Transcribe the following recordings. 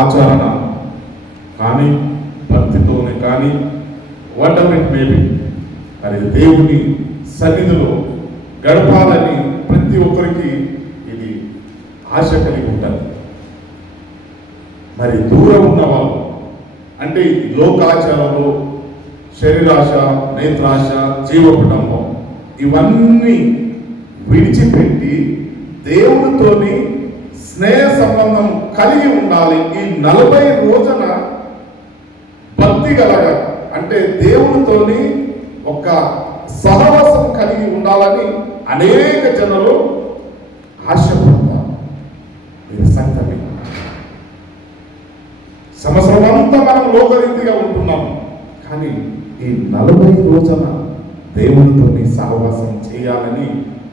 ఆచరణ కానీ, భక్తితోనే కానీ, వాటెవర్ ఇట్ మే బి, మరి దేవుని సన్నిధిలో గడపాలని ప్రతి ఒక్కరికి ఇది ఆశ కలిగి ఉంటారు. మరి దూరం ఉన్నవాళ్ళు అంటే లోకాచారంలో శరీరాశ, నేత్రాశ, జీవకుటుంబం ఇవన్నీ విడిచిపెట్టి దేవుడితోని స్నేహ సంబంధం కలిగి ఉండాలి. ఈ 40 రోజున భక్తి కలగా అంటే దేవుడితోని ఒక సహవాసం కలిగి ఉండాలని అనేక జనులు ఆశపడతారు. ఇది సంగతి. సంవత్సరం అంతా మనం లోకరీతిగా ఉంటున్నాము, కానీ ఈ 40 రోజున దేవునితోని సహవాసం చేయాలని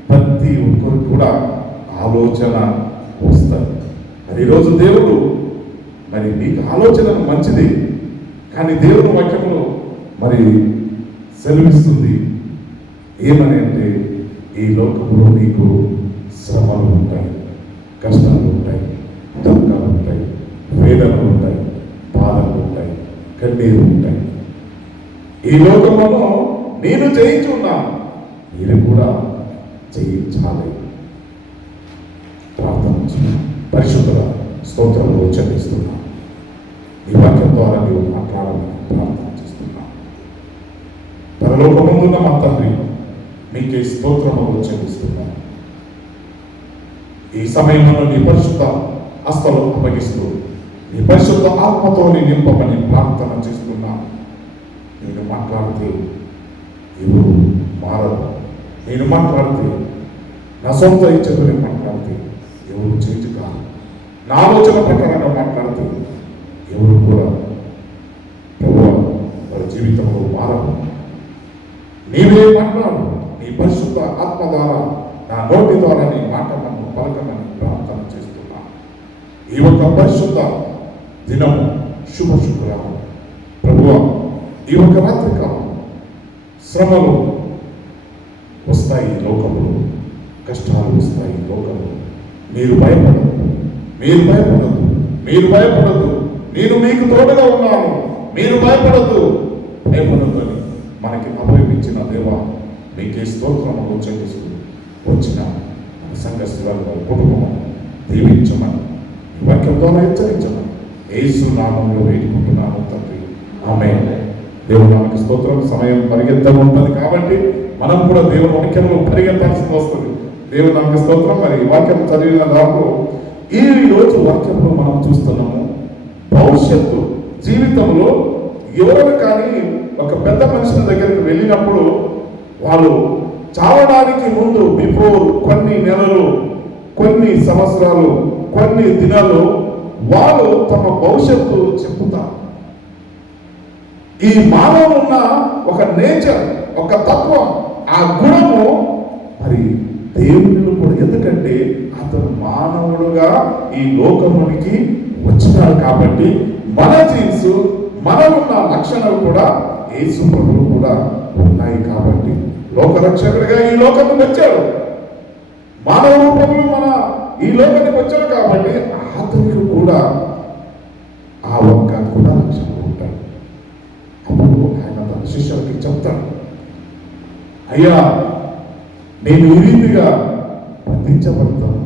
ప్రతి ఒక్కరు కూడా ఆలోచన వస్తుంది. మరి ఈరోజు దేవుడు మరి నీకు ఆలోచన మంచిది, కానీ దేవుని వాక్యంలో మరి సెలవిస్తుంది ఏమని అంటే, ఈ లోకంలో నీకు శ్రమలు ఉంటాయి, కష్టాలు ఉంటాయి, దుఃఖాలు ఉంటాయి, వేదనలు ఉంటాయి, బాధలు ఉంటాయి, కన్నీరు ఉంటాయి. ఈ లోకంలో నేను జయించున్నాను, మీరు కూడా జయించాలి. ప్రార్థన పరిశుద్ధ స్తోత్రంలో ఉచ్చరిస్తున్నాను. ఈ వాక్యం ద్వారా నీవు మాట్లాడాలని ప్రార్థన చేస్తున్నాను. పరలోకమందున్న మా తండ్రి, మీకే స్తోత్రము ఉచ్చరిస్తున్నాను. ఈ సమయంలో నీ పరిశుద్ధ హస్తాలు అప్పగిస్తూ నీ పరిశుద్ధ ఆత్మతో నింపమని ప్రార్థన చేస్తున్నాను. నేను మాట్లాడితే ఎవరు మారదు. నేను మాట్లాడితే నా సొంత ఇచ్చతోనే మాట్లాడితే ఎవరు చేతి కాదు. నా ఆలోచన ప్రకారంగా మాట్లాడితే ఎవరు కూడా వారి జీవితంలో మారదు. నీవే మాట్లాడు. నీ పరిశుద్ధ ఆత్మ ద్వారా నా నోటి ద్వారా నీ మాట నన్ను పలకమని ప్రార్థన చేస్తున్నాను. ఈ యొక్క పరిశుద్ధ దినము శుభ శుక్రవారం ప్రభువా, ఈ యొక్క రాత్రికాలం శ్రమలు వస్తాయి, లోకంలో కష్టాలు వస్తాయి, లోకంలో మీరు భయపడదు, మీరు భయపడదు, మీరు భయపడదు, నేను మీకు తోడుగా ఉన్నాను, మీరు భయపడద్దు, భయపడద్దు అని మనకి అభయమిచ్చిన దేవా, మీకే స్తోత్రము ఉచ్చరిస్తూ వచ్చిన సంఘస్థులను కుటుంబం దీవించమని వాక్యం ద్వారా హెచ్చరించమని యేసు నామంలో వేడుకుంటున్నాను తండ్రి, ఆమేన్. దేవుడు నామకి స్తోత్రం. సమయం పరిగెత్తడం ఉంటుంది కాబట్టి మనం కూడా దేవుని వాక్యంలో పరిగెత్తాల్సి వస్తుంది. దేవుడు నామకి స్తోత్రం. మరి వాక్యం చదివిన దాంట్లో ఈ రోజు వాక్యంలో మనం చూస్తున్నాము, భవిష్యత్తు జీవితంలో ఎవరు కానీ ఒక పెద్ద మనుషుల దగ్గరికి వెళ్ళినప్పుడు వాళ్ళు చావడానికి ముందు బిఫోర్ కొన్ని నెలలు, కొన్ని సంవత్సరాలు, కొన్ని దినాలు వాళ్ళు తమ భవిష్యత్తు చెప్పుతారు. ఈ మానవులు ఉన్న ఒక నేచర్, ఒక తత్వం, ఆ గుణము మరి దేవునిలో కూడా, ఎందుకంటే అతను మానవుడుగా ఈ లోకమునికి వచ్చినాడు కాబట్టి మన జీన్స్, మనమున్న లక్షణాలు కూడా యేసు ప్రభువు కూడా ఉన్నాయి కాబట్టి లోకరక్షకుడిగా ఈ లోకానికి వచ్చాడు. మానవ రూపంలో మన ఈ లోకానికి వచ్చాడు కాబట్టి అతనికి కూడా ఆ ఒక్క గుణ లక్షణాలు ఉంటాయి. అప్పుడు ఆయన తన శిష్యులకి చెప్తాడు, అయ్యా నేను ఈ రీతిగా బంధించబడతాను,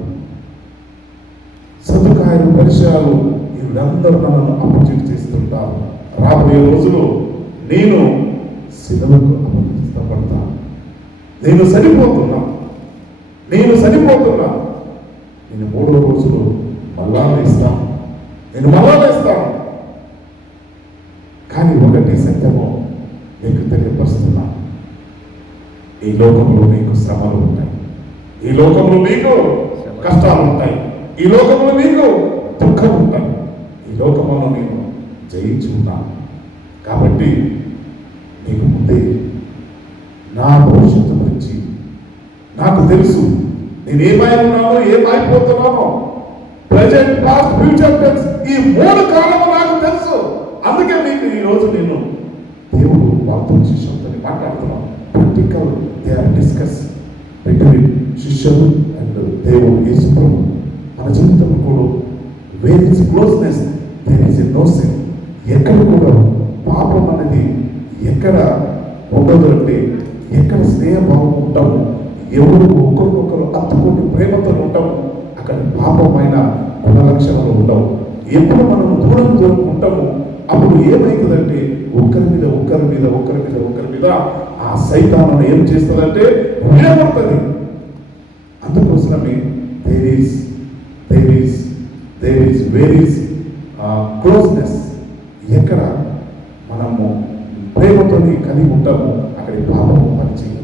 సదుకాయలు, పరిచయాలు వీళ్ళందరూ నన్ను అపకీర్తిస్తుంటారు. రాబోయే రోజులు నేను శిలువకు అపకీర్తించబడతాను. నేను చనిపోతున్నా, నేను 3వ రోజులు మళ్ళా లేస్తాను, నేను మళ్ళా లేస్తాను. కానీ ఒకటి సత్యము నీకు తెలియపరుస్తున్నా, ఈ లోకంలో నీకు శ్రమలు ఉంటాయి, ఈ లోకంలో నీకు కష్టాలు ఉంటాయి, ఈ లోకంలో నీకు దుఃఖం ఉంటాయి, ఈ లోకంలో నేను జయించి ఉన్నాను. కాబట్టి నీకు ముందే నా భవిష్యత్తు గురించి నాకు తెలుసు. నేను ఏమైనానో, ఏమైపోతున్నానో, ప్రజెంట్, పాస్ట్, ఫ్యూచర్ టెన్స్, ఈ 3 కాలము నాకు తెలుసు. అందుకే మీకు ఈరోజు నేను దేవుడు వార్త శిష్యులతో మాట్లాడుతున్నాను. Practical they are discuss between శిష్యులు అండ్ దేవుడు యేసు ప్రభు. మన జీవితంలో కూడా where is closeness, there is a no sin. ఎక్కడ కూడా పాపం అనేది ఎక్కడ ఉండదు అంటే ఎక్కడ స్నేహభావం ఉంటాము, ఎవరు ఒకరికొకరు అత్తుకొని ప్రేమతో ఉంటాము, అక్కడ పాపమైన గుణలక్షణాలు ఉండవు. ఎప్పుడు మనం దూరం దూరం ఉంటాము అప్పుడు ఏమవుతుందంటే ఒకరి మీద ఆ సైతాను ఏం చేస్తుందంటే విడగొడుతుంది. అందుకోసమే దేర్ ఈస్ వెరీ క్లోజ్నెస్. ఎక్కడ మనము ప్రేమతో కలిగి ఉంటాము అక్కడి పాపము పనిచేయదు.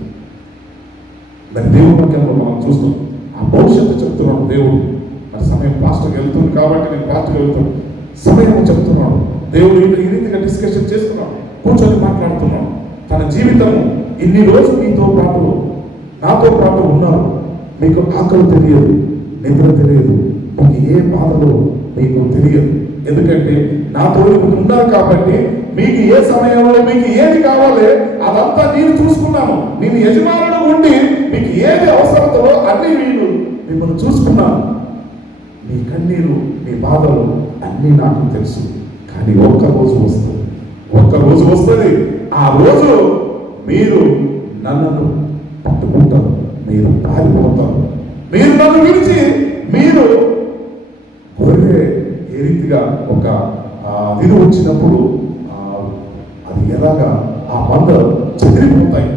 మరి దేవుని వాక్యంలో మనం చూస్తాం, ఆ భవిష్యత్తు చెప్తున్నాడు దేవుడు. మరి సమయం పాస్టర్కి వెళ్తుంది కాబట్టి నేను పాస్టర్కి వెళ్తాను, సమయం చెప్తున్నాడు దేవుడు. ఈ రీతిగా డిస్కషన్ చేస్తున్నాడు, కూర్చొని మాట్లాడుతున్నాడు. తన జీవితము ఇన్ని రోజులు మీతో పాటు నాతో పాటు ఉన్నారు. మీకు ఆకలి తెలియదు, నిద్ర తెలియదు, మీకు ఏ బాధలు మీకు తెలియదు. ఎందుకంటే నాతో ఉన్నారు కాబట్టి మీకు ఏ సమయంలో మీకు ఏది కావాలి అదంతా నేను చూసుకున్నాను. నేను యజమానుడు ఉండి మీకు ఏది అవసరతలో అన్ని నేను మిమ్మల్ని చూసుకున్నాను. మీ కన్నీరు మీ బాధలు అన్నీ నాకు తెలుసు. కానీ ఒక్క రోజు వస్తుంది, ఆ రోజు మీరు నన్ను పట్టుకుంటారు, మీరు పారిపోతారు, మీరు నన్ను విడిచి మీరు గొర్రె ఏ రీతిగా ఒక ఇది వచ్చినప్పుడు అది ఎలాగా ఆ మంద చెదిరిపోతాయి,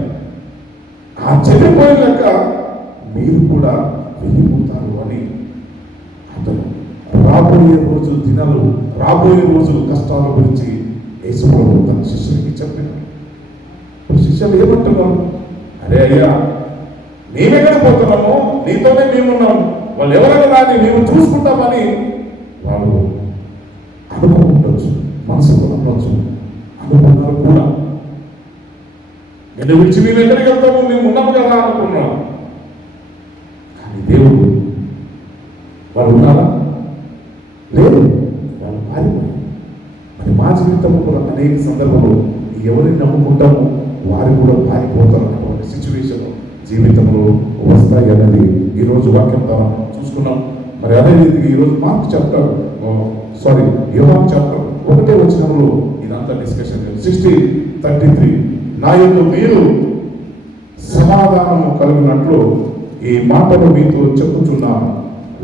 ఆ చెదిరిపోయాక మీరు కూడా వెళ్ళిపోతారు అని అతను రాబోయే రోజులు కష్టాల గురించి యేసుప్రభువు తన శిష్యులకి చెప్పినాడు. శిష్యులు ఏమంటున్నారు? అరే అయ్యా, మేమెక్కడికి పోతున్నాము, నీతోనే మేమున్నాము, వాళ్ళు ఎవరైనా రాని మేము చూసుకుంటామని వాళ్ళు అనుకుండొచ్చు, మనసుకు అనొచ్చు, అనుకున్నారు కూడా. నిన్ను విడిచి మేము ఎక్కడికి వెళ్తాము, మేము ఉన్నాము కదా అనుకున్నాం. కానీ దేవుడు వాళ్ళు ఉన్నారా? లేదు, వాళ్ళు పారిపోయారు. మరి మా జీవితంలో కూడా అనేక సందర్భాలు ఎవరిని నమ్ముకుంటామో వారు కూడా పారిపోతారు. అటువంటి సిచ్యువేషన్ జీవితంలో వస్తాయి అనేది ఈరోజు వాక్యం ద్వారా చూసుకున్నాం. మరి అదే రీతిగా ఈరోజు యోహాను చాప్టర్ 1వ వచనంలో ఇదంతా డిస్కషన్ 16:33 నా యందు మీరు సమాధానము కలిగినట్లు ఈ మాటలు మీతో చెప్పుచున్నాను.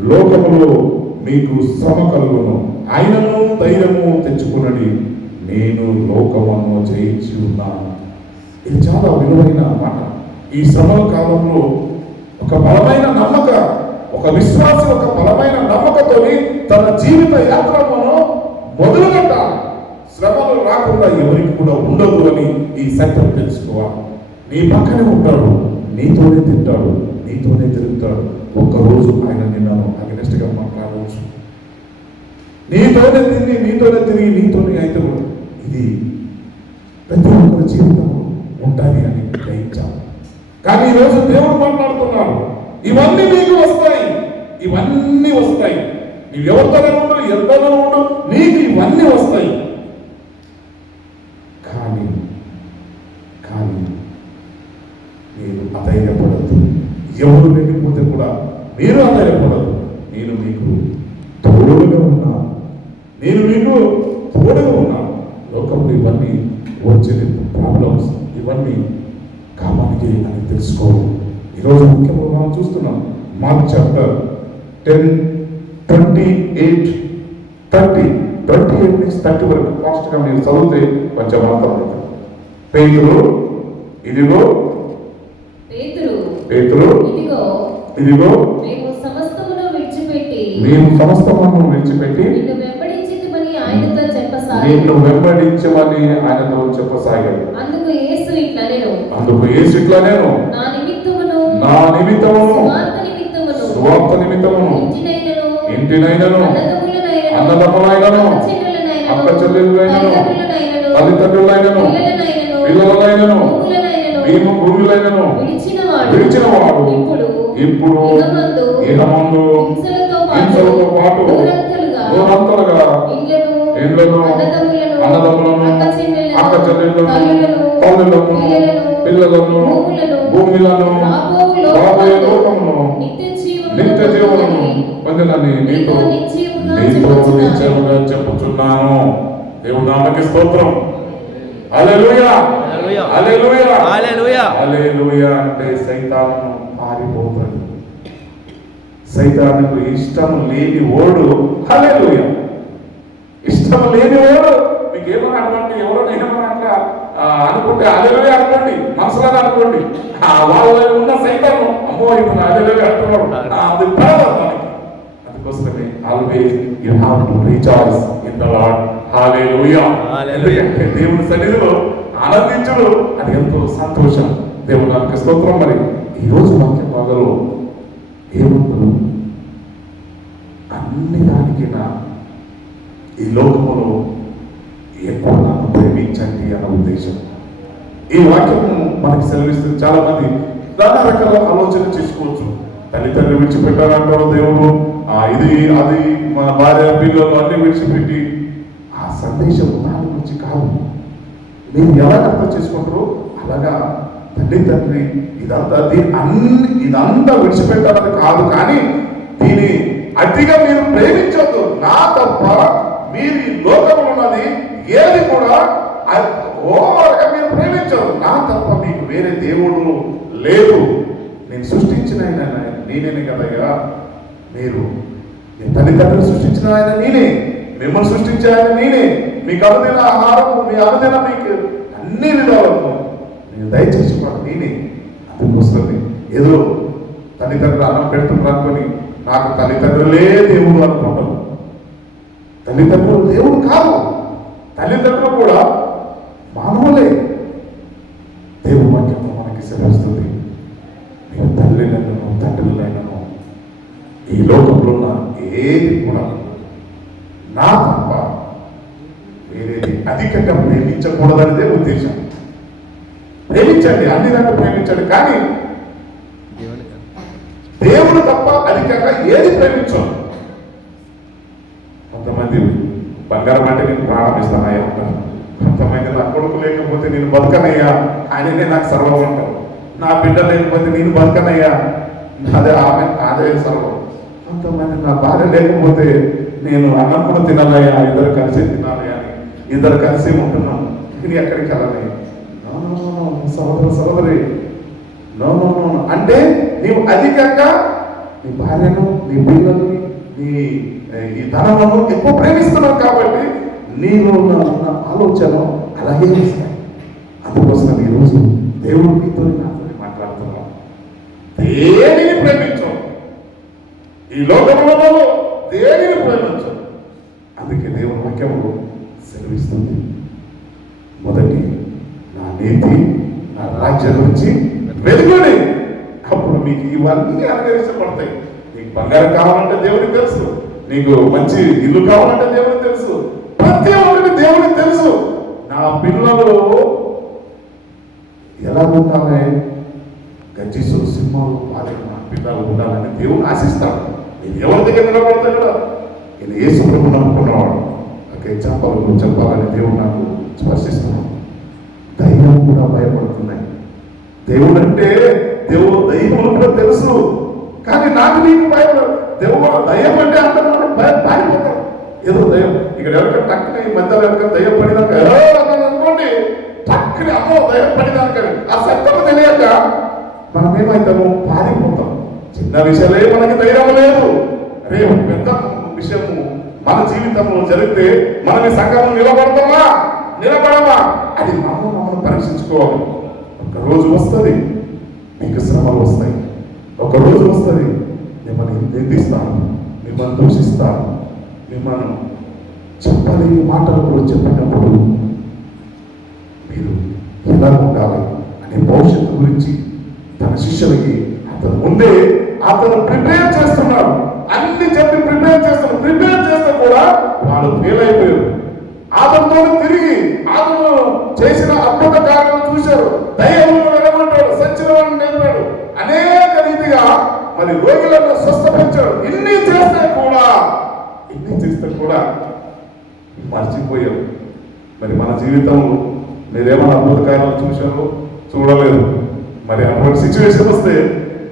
లోకములో మీకు శ్రమ కలుగును, ఆయనను ధైర్యము తెచ్చుకున్నది, నేను లోకమును జయించి ఉన్నాను. ఇది చాలా విలువైన మాట. ఈ శ్రమల కాలంలో ఒక బలమైన నమ్మక, ఒక విశ్వాసం, ఒక బలమైన నమ్మకతోని తన జీవిత యాత్రను మొదలుపెట్టాలి. శ్రమలు రాకుండా ఎవరికి కూడా ఉండదు అని ఈ సత్యం తెలుసుకోవాలి. నీ పక్కనే ఉంటాడు, నీతోనే తింటాడు, నీతోనే తిరుగుతాడు. ఒక్కరోజు ఆయన నిన్ను అగనెస్ట్గా మాట్లాడవచ్చు. నీతోనే తిరిగి నీతోనే అయితే ఇది ప్రతి ఒక్కరి జీవితంలో ఉంటుంది అని గ్రహించాలి. కానీ ఈరోజు దేవుడు మాట్లాడుతున్నాడు, ఇవన్నీ నీకు వస్తాయి, నీవు ఎవరితోనే ఉండు, ఎంతలో ఉండు, నీకు ఇవన్నీ వస్తాయి. కానీ నేను అధైర్యపడద్దు. ఎవరు వెళ్ళిపోతే కూడా మీరు అధైర్యపడద్దు. నేను మీకు తోడుగా ఉన్నాను. లోకంలో ఇవన్నీ వచ్చే ప్రాబ్లమ్స్ ఇవన్నీ కామానికి అని తెలుసుకోవాలి. ఈరోజు ముఖ్యంగా మనం చూస్తున్నాం మార్క్ చాప్టర్ 10:28-30 నుంచి 30 వరకు ఫాస్ట్గా మీరు చదివితే కొంచెం అర్థమవుతుంది. పేతురు ఇదిగో మేము సమస్తమును విడిచిపెట్టి నిన్ను వెంబడించమని ఆయనతో చెప్పసాగాడు. అందుకు యేసు ఇట్లా నేను నా నిమిత్తమును స్వార్థ నిమిత్తమును ఇంటినైనను అన్నదమ్ములైనను అక్క చెల్లెళ్ళైనను తల్లిదండ్రులైనను పిల్లలైనను భూములైనను విడిచిన వాడు ఇప్పుడు ఇహమందు హింసలతో పాటు దూరంతలుగా ఇండ్లను అన్నదమ్ములను అక్క చెల్లెళ్ళను తల్లులను పిల్లలను భూములను రాబోయే లోకమును నిత్య జీవనము ఉన్నదని నీతో నిశ్చయముగా చెప్పుచున్నాను. దేవుని నామమునకు స్తోత్రం. హల్లెలూయా, హల్లెలూయా, హల్లెలూయా. హల్లెలూయా అంటే సైతాను పారిపోతాడు. సైతానుకు ఇష్టం లేని ఓడు, హల్లెలూయా, ఇష్టం లేని ఓడు. మీకు ఏమన్నా అటువంటి ఎవరైనా ఏమన్నా అట్లా అనుకుంటే హల్లెలూయా అనుకోండి, మనసులో అనుకోండి. వాళ్ళ ఉన్న సైతాను అమ్మో ఇప్పుడు హల్లెలూయా అంటున్నాడు, అది పడదు. అందుకోసమే always you have to rejoice in the Lord. Hallelujah. ఎందుకంటే దేవుని సన్నిధిలో ఆనందించడు అది ఎంతో సంతోషం. దేవుని నామమునకు స్తోత్రం. మరి ఈ రోజు వాక్య భాగంలో ఏమంటారు? అన్ని దానికి ఈ లోకములో ఎక్కువ నన్ను ప్రేమించండి అన్న ఉద్దేశం ఈ వాక్యము మనకి సెలవిస్తుంది. చాలా మంది నానా రకాల ఆలోచన చేసుకోవచ్చు. తల్లిదండ్రులు విడిచిపెట్టాలంటారు దేవుడు, ఇది అది మన భార్య పిల్లలు అన్ని విడిచిపెట్టి, ఆ సందేశం దాని గురించి కాదు. మీరు ఎలా అర్థం చేసుకుంటారో అలాగా తల్లిదండ్రి ఇదంతా విడిచిపెట్టాలని కాదు, కానీ దీని అతిగా మీరు ప్రేమించొద్దు. నా తప్ప మీరు ఈ లోకంలో ఉన్నది ఏది కూడా ఓవర్గా మీరు ప్రేమించదు. నా తప్ప మీకు వేరే దేవుడు లేదు. నేను సృష్టించిన ఆయన నేనే కదయ్యా. మీరు మీ తల్లిదండ్రులు సృష్టించిన ఆయన నేనే, మిమ్మల్ని సృష్టించే ఆయన నేనే. మీకు అనుదిన ఆహారం, మీ అనుదిన మీకు అన్ని విధాలను నేను దయచేసి నేనే. అందుకొస్తుంది ఏదో తల్లిదండ్రులు అన్నం పెడుతున్నారు అనుకొని నాకు తల్లిదండ్రులే దేవుడు అనుకుంటాను. తల్లిదండ్రులు దేవుడు కాదు. తల్లిదండ్రులు కూడా మానవులే. దేవుడు వాక్యం మనకి సెలవుస్తుంది. మీరు తల్లిదండ్రులను తండ్రులైనను ఈ లోకంలో ఉన్న ఏది కూడా నా తప్ప వేరేది అధికంగా ప్రేమించకూడదనేదే ఉద్దేశం. ప్రేమించండి, అన్ని దాంట్లో ప్రేమించండి, కానీ దేవుడు తప్ప అధికంగా ఏది ప్రేమించదు. కొంతమంది బంగారం అంటే నేను ప్రాణం ఇస్తానయ్యా అంటారు. కొంతమంది నా కొడుకు లేకపోతే నేను బతకనయ్యా, ఆయననే నాకు సర్వం అంటారు. నా బిడ్డ లేకపోతే నేను బతకనయ్యా, అదే సర్వం. కొంతమంది నా భార్య లేకపోతే నేను అన్నం కూడా తినాలయ్యా, ఇద్దరు కలిసి తినాలి అని ఇద్దరు కలిసి ఉంటున్నాం, నేను ఎక్కడికి వెళ్ళాలి. సహోదరి నో అంటే నీవు అధికంగా నీ భార్యను, నీ పిల్లల్ని, నీ ఈ ధనమును ఎక్కువ ప్రేమిస్తున్నావు కాబట్టి నీలో ఉన్న ఆలోచన అలాగే వస్తాయి. అందుకోసం ఈరోజు దేవుడు మీతో నాతో మాట్లాడుతున్నాం. దేనిని ప్రేమించం, ఈ లోకంలో దేనిని ప్రేమించం. అందుకే దేవుని వాక్యము సెలవిస్తుంది. మొదటి నా నీతి, నా రాజ్యం నుంచి వెలుగుని, అప్పుడు మీకు ఇవన్నీ అనుగ్రహించబడతాయి. నీకు బంగారం కావాలంటే దేవునికి తెలుసు, నీకు మంచి ఇల్లు కావాలంటే దేవునికి తెలుసు, ప్రతి ఒక్కరికి దేవునికి తెలుసు. నా పిల్లలు ఎలా ఉండాలి, గజ్జీసులు సింహాలు వారి నా పిల్లలు ఉండాలని దేవుడు ఆశిస్తాడు. నేను ఎవరి దగ్గర నిలబడతాడు కదా, నేను యేసు ప్రభువుని నమ్ముకున్నవాడు. ఎగ్జాంపుల్ చెప్పాలని దేవుడు నాకు స్పర్శిస్తున్నాడు. దైవం కూడా భయపడుతున్నాయి. దేవుడు అంటే దేవుడు దైవం కూడా తెలుసు, కానీ నాకు నీకు భయపడదు. దేవుడు దయ్యం అంటే అందరూ పారిపోతారు. ఏదో దయ్యం ఇక్కడ ఎవరికైనా టక్కున ఈ మధ్యలో ఎవరికైనా దయ్యం పడినాక అనుకోండి, టక్కుని అమ్మో దయ్యం పడినాకని ఆ సత్యం తెలియక మనం ఏమవుతాము, పారిపోతాం. చిన్న విషయాలే మనకి ధైర్యం లేదు. రేపు పెద్ద విషయము మన జీవితంలో జరిగితే మనం ఈ సంఘంలో నిలబడతామా నిలబడమా అది మమ్మల్ని పరీక్షించుకోవాలి. ఒక రోజు వస్తుంది మీకు శ్రమలు వస్తాయి, ఒక రోజు వస్తుంది మిమ్మల్ని నిందిస్తాను, మిమ్మల్ని దూషిస్తాను, మిమ్మల్ని చెప్పలేని మాటలు కూడా చెప్పినప్పుడు మీరు ఎలా ఉండాలి అనే భవిష్యత్తు గురించి తన శిష్యులకి అతను ముందే అతను ప్రిపేర్ చేస్తున్నాడు. అన్ని చెప్పి ప్రిపేర్ చేస్తున్నాడు. ప్రిపేర్ చేస్తే కూడా వాళ్ళు ఫెయిల్ అయిపోయారు. అతనితో తిరిగి అతను చేసిన అద్భుత కార్యాలను చూశారు. దయ్యాలను వెళ్ళమంటాడు, సచ్చిన వాళ్ళని నిలిపాడు, అనేక రీతిగా మరి రోగులను స్వస్థపరిచాడు. ఇన్ని చేస్తే కూడా మర్చిపోయారు. మరి మన జీవితంలో మీరేమైనా అద్భుత కార్యాలు చూశారో చూడలేదు. మరి అటువంటి సిచ్యువేషన్ వస్తే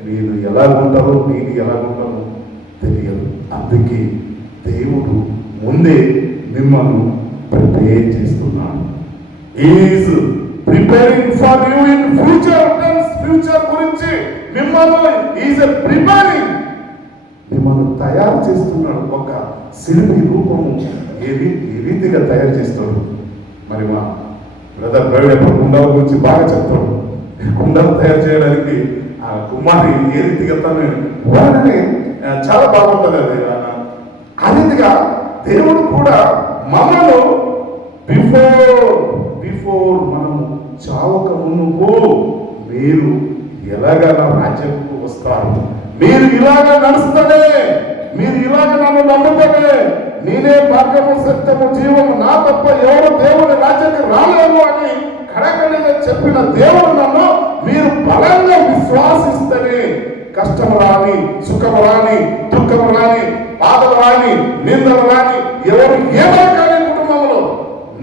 మీరు ఎలా ఉంటారో నేను ఎలా ఉంటానో తెలియదు. అందుకే దేవుడు ముందే మిమ్మల్ని ప్రిపేర్ చేస్తున్నాడు. Is preparing for you in future tense. Future గురించి మిమ్మల్ని ఈజ్ ప్రిపేరింగ్, మిమ్మల్ని తయారు చేస్తున్నాడు. ఒక శిల్పి రూపము ఏ రీతిగా తయారు చేస్తాడు. మరి మా బ్రదర్ ప్రవీణ్ ఎప్పుడు కుండల గురించి బాగా చెప్తాడు. కుండలు తయారు చేయడానికి ఆ కుమారి ఏ రీతిగా తను వాడని చాలా బాగుంటుంది. అది ఆ రీతిగా దేవుడు కూడా మనము బిఫోర్ మనము చావక మునుపు మీరు ఎలాగా నా రాజ్యంకు వస్తారు, మీరు ఇలాగా నడుస్తనే, మీరు ఇలాగ నన్ను నమ్ముతనే, నేనే మార్గము సత్యము జీవము, నా తప్ప ఎవరు దేవుని రాజ్యానికి రాలేము అని కడకడిగా చెప్పిన దేవుడు నన్ను మీరు బలంగా విశ్వాసిస్తేనే కష్టము రాని, సుఖము రాని, దుఃఖము రాని, బాధలు రాని, నిందలు రాని, ఎవరు ఏమో కానీ కుటుంబంలో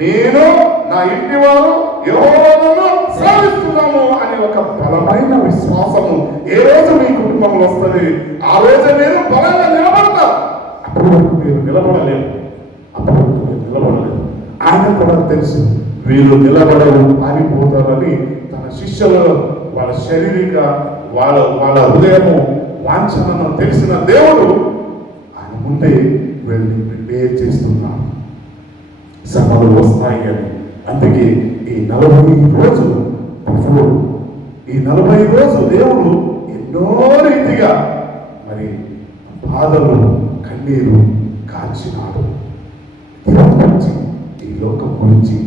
నేను నా ఇంటి వారు యెహోవాను సేవిస్తున్నాము అని ఒక బలమైన విశ్వాసము ఏ రోజు మీ కుటుంబంలో వస్తుంది, ఆ రోజు నేను బలంగా నిలబడతా. అప్పటి వరకు మీరు నిలబడలేదు, ఆయన కూడా తెలుసు వీళ్ళు నిలబడరు, ఆగిపోతారని తన శిష్యులు వాళ్ళ శారీరక వాళ్ళ హృదయము వాంఛనను తెలిసిన దేవుడు ఆయన ముందే వెళ్ళి ప్రిపేర్ చేస్తున్నాడు. శ్రమలు వస్తాయి అని. అందుకే ఈ 40 రోజులు బిఫోర్, ఈ 40 రోజులు దేవుడు ఎన్నో రీతిగా మరి బాధలు కన్నీరు కాల్చినాడు. గురించి ఈ లోకం గురించి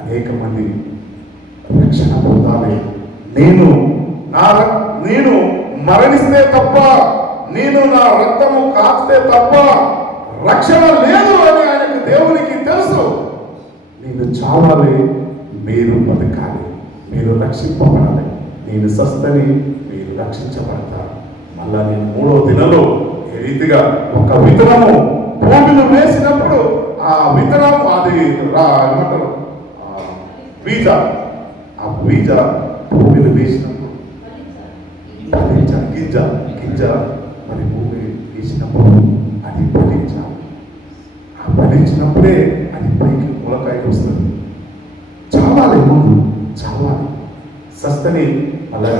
అనేక మంది రక్షణ పొందాలి. నేను మరణిస్తే తప్ప, నేను నా రక్తము కాస్తే తప్ప రక్షణ లేదు అని ఆయనకు దేవునికి తెలుసు. నేను చావాలి, మీరు బతకాలి, మీరు రక్షింపబడాలి. నేను సస్తని మీరు రక్షించబడతారు. మళ్ళా నేను 3వ దినంలో ఏ రీతిగా ఒక విత్తనము భూమిలో వేసినప్పుడు ఆ విత్తనం అది ఏమంటారు బీజ, ఆ బీజ భూమిలో వేసినప్పుడు గింజ మరి భూమి వేసినప్పుడు అది ఫలించాలి. ఆ ఫలించినప్పుడే అది పైకి మొలకాయ వస్తుంది. చావాలి, ముందు చావాలి, సస్తని అలా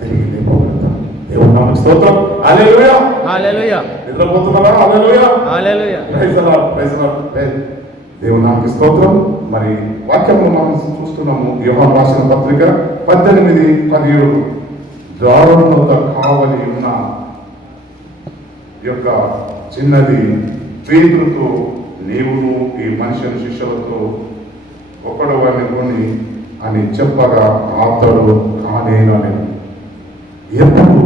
తిరిగి లేకపోతాం. దేవుని నామమునకు స్తోత్రం. హల్లెలూయా, హల్లెలూయా. నిద్రపోతున్నారా? హల్లెలూయా, హల్లెలూయా. Praise the Lord, praise the Lord. దేవుని నామమునకు స్తోత్రం. మరి వాక్యము మనం చూస్తున్నాము. యోహాను రాసిన పత్రిక 18:17 ద్వారముల కావలి ఉన్న యొక్క చిన్నది పేతురుతో నీవును ఈ మనుషుల శిష్యులతో ఒకడవనుకొని అని చెప్పగా అతడు కానేనని. ఎప్పుడు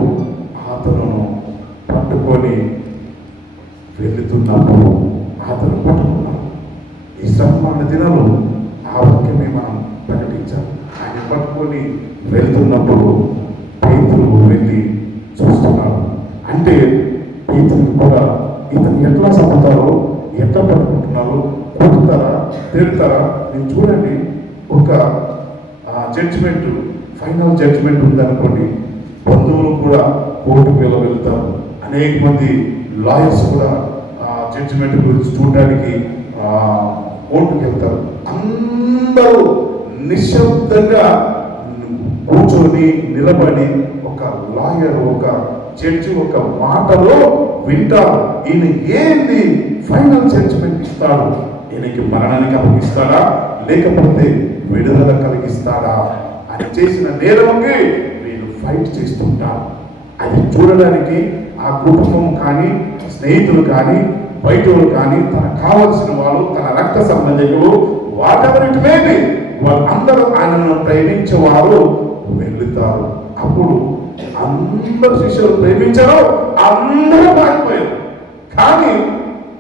అతను పట్టుకొని వెళుతున్నప్పుడు అతను పట్టుకున్నాడు. ఈ శ్రమమైన దినాలు ఆ వాక్యమే మనం ప్రకటించాలి. ఆయన పట్టుకొని వెళ్తున్నప్పుడు పేతురు వెళ్ళి చూస్తున్నాడు. అంటే పేతురు కూడా ఇతను ఎట్లా చంపుతారో, ఎట్లా పట్టుకుంటున్నారో, కొట్టుతారా, తిడతారా, నేను చూడండి. ఒక జడ్జిమెంట్, ఫైనల్ జడ్జిమెంట్ ఉందనుకోండి, బంధువులు కూడా కోర్టుకు వెళ్తారు. అనేక మంది లాయర్స్ కూడా జడ్జిమెంట్ గురించి చూడడానికి కోర్టుకు వెళ్తారు. అందరూ నిశ్శబ్దంగా కూర్చొని నిలబడి ఒక లాయర్, ఒక జడ్జి ఒక మాటలో వింటారు. ఈయన ఏంది ఫైనల్ జడ్జిమెంట్ ఇస్తాడు, ఈయనకి మరణానికి అప్పగిస్తాడా లేకపోతే విడుదల కలిగిస్తాడా అని చేసిన నేరంకి వీళ్ళు ఫైట్ చేస్తుంటారు. అది చూడడానికి ఆ కుటుంబం కానీ, స్నేహితులు కానీ, బయటలు కానీ, తనకు కావలసిన వాళ్ళు, తన రక్త సంబంధికులు, వాటెవరికి లేని వాళ్ళందరూ ఆయనను ప్రేమించేవారు వెళ్తారు. అప్పుడు అందరు శిష్యులు ప్రేమించారు, అందరూ పారిపోయారు. కానీ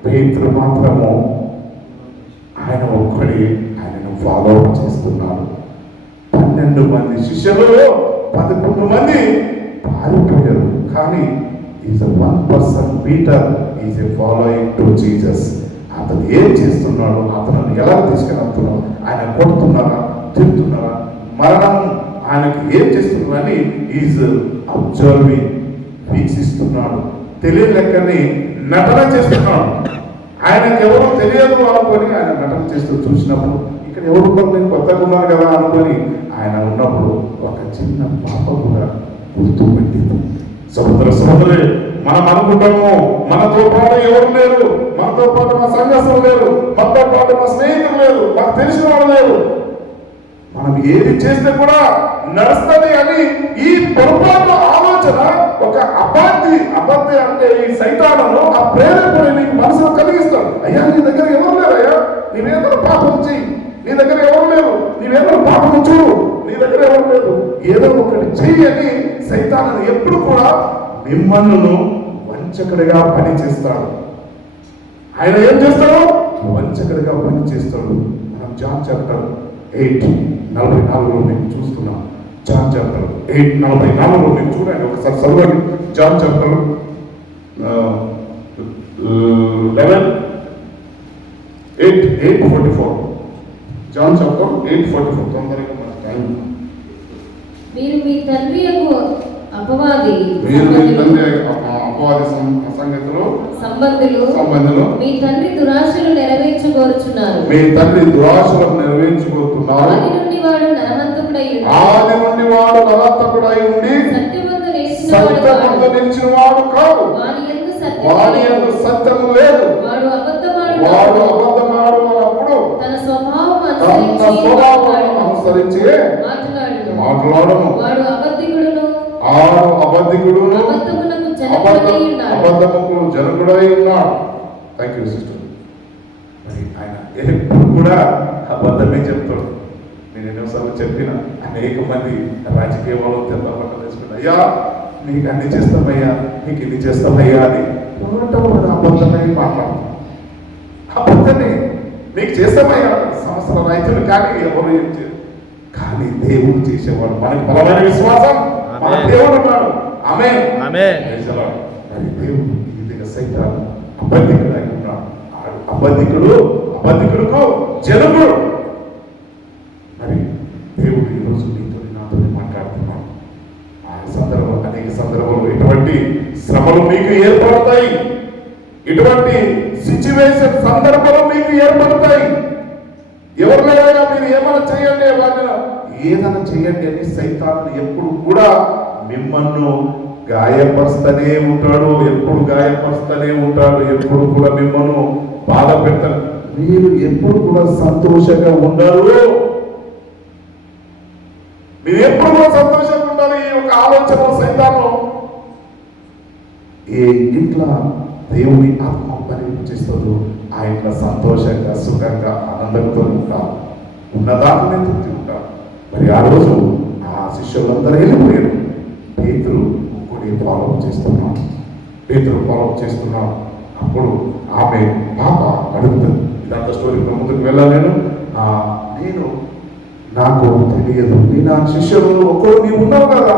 పేతురు మాత్రము ఆయన ఒక్కడి ఆయనను ఫాలో అప్ చేస్తున్నారు. 12 మంది శిష్యులలో 11 మంది పారిపోయారు. కానీ is a one person, Peter is a following to Jesus. అతను ఏం చేస్తున్నాడు, అతను ఎలా తీసుకెళ్తున్నాడు, ఆయన కొడుతున్నారా, తిరుగుతున్నారా, మరణం ఆయనకి ఏం చేస్తున్నాడని ఈజ్ అబ్జర్వింగ్, వీక్షిస్తున్నాడు. తెలియని లెక్కని నటన చేస్తున్నాడు. ఆయనకు ఎవరో తెలియదు అనుకొని ఆయన నటన చేస్తూ చూసినప్పుడు ఇక్కడ ఎవరున్నారు, నేను కొత్తగా ఉన్నాను కదా అనుకొని ఆయన ఉన్నప్పుడు ఒక చిన్న పాప కూడా గుర్తుపెట్టింది. సముద్రులే మనం అనుకుంటాము మనతో పాటు ఎవరు లేరు, మనతో పాటు మా సంఘస్థులు లేరు, మనతో పాటు మా స్నేహితులు లేరు, మాకు తెలిసిన వాళ్ళు లేరు, మనం ఏది చేస్తే కూడా నడుస్తుంది అని ఈ పొరపాటు ఆలోచన ఒక అబద్ధి అంటే ఈ సైతానను ఆ ప్రేరేపణ నీకు మనసులో కలిగిస్తాడు. అయ్యా నీ దగ్గర ఎవరు లేరు, అయ్యా నీవేదో పాపం చెయ్యి, నీ దగ్గర ఎవరు లేరు, నీవేదో పాపం చూడు, నీ దగ్గర ఎవరు లేదు, ఏదో ఒకటి చెయ్యి అని సైతానను ఎప్పుడు కూడా మిమ్మల్ని వంచకుడిగా పని చేస్తాడు. ఆయన ఏం చేస్తాడు? వంచకుడిగా పని చేస్తాడు. మనం జాన్ చాప్టర్ 8:44 నేను చూస్తున్నాం. జాన్ చాప్టర్ 8:44 నేను చూడండి ఒకసారి చదవండి. జాన్ చాప్టర్ 8:44 జాన్ చాప్టర్ 8:44 తొందరగా మన టైం. మీరు మీ తండ్రి అపవాది సంగతిలో సంబంధులు మీ తండ్రి దురాశలు నెరవేర్చగోరుచున్నారు. మీ తండ్రి దురాశలను నెరవేర్చబోతున్నారు. ఆది నుండి వాడు నరహంతకుడై ఉండి సత్యమందు నిలిచిన వాడు కాదు. వాని యందు సత్యము లేదు. వాడు అబద్ధమాడు అన్నప్పుడు తన స్వభావం అనుసరించి మాట్లాడము. వాడు అబద్ధికుడును అబద్ధముకు జనకుడై ఉన్నాడు. Thank you sister. మరి ఆయన ఎప్పుడు కూడా అబద్ధమే చెప్తాడు. నేను ఎన్నోసార్లు చెప్పిన అనేక మంది రాజకీయ వాళ్ళు తెల్ల బట్టలు వేసుకుని అయ్యా నీకు అన్ని చేస్తామయ్యా, నీకు ఇన్ని చేస్తామయ్యా అని అబద్ధమై మాట్లాడుతున్నాడు. అబద్ధమే నీకు చేస్తామయ్యా సంవత్సరం రైతులు కానీ ఎవరు ఏం చేయరు. కానీ దేవుడు చేసేవాడు. మనకి బలమైన విశ్వాసం, మన దేవుడు ఉన్నాడు. ఆమేన్. మరి దేవుడు ఈ విధంగా సైతాను అబద్ధికుడు అయి ఉన్నాడు. అబద్ధికుడుకు జనకుడు. మరి దేవుడు ఈరోజు నీతో నాతో మాట్లాడుతున్నాడు. అనేక సందర్భాలు ఇటువంటి శ్రమలు మీకు ఏర్పడతాయి, ఇటువంటి సిచ్యువేషన్ సందర్భాలు మీకు ఏర్పడతాయి. ఎవరు లేవైనా మీరు ఏమైనా చేయండి, వాళ్ళని ఏదైనా చేయండి అని సైతాను ఎప్పుడు కూడా మిమ్మల్ని గాయపరుస్తూనే ఉంటాడు. ఎప్పుడు గాయపరుస్తూనే ఉంటాడు. ఎప్పుడు కూడా మిమ్మల్ని బాధ పెడతాడు. మీరు ఎప్పుడు కూడా సంతోషంగా ఉండరు. మీరు ఎప్పుడు కూడా సంతోషంగా ఉండాలి. ఈ యొక్క ఆలోచన సైతాను ఏ ఇంట్లో దేవుని ఆత్మ పరిచేస్తుందో ఆ ఇంట్లో సంతోషంగా సుఖంగా ఆనందంతో ఉంటారు. ఉన్నదాన్ని తృప్తి ఉంటారు. మరి ఆ రోజు ఆ శిష్యులందరూ వెళ్ళిపోయారు. పేతురు ఒక్కడే ఫాలో చేస్తున్నాడు. అప్పుడు ఆమె పాప అడుగుతుంది. ఇదంతా స్టోరీ ముందుకు వెళ్ళాను నేను నాకు తెలియదు, నేను ఆ శిష్యుడు ఒక్కడు నీవు ఉన్నావు కదా,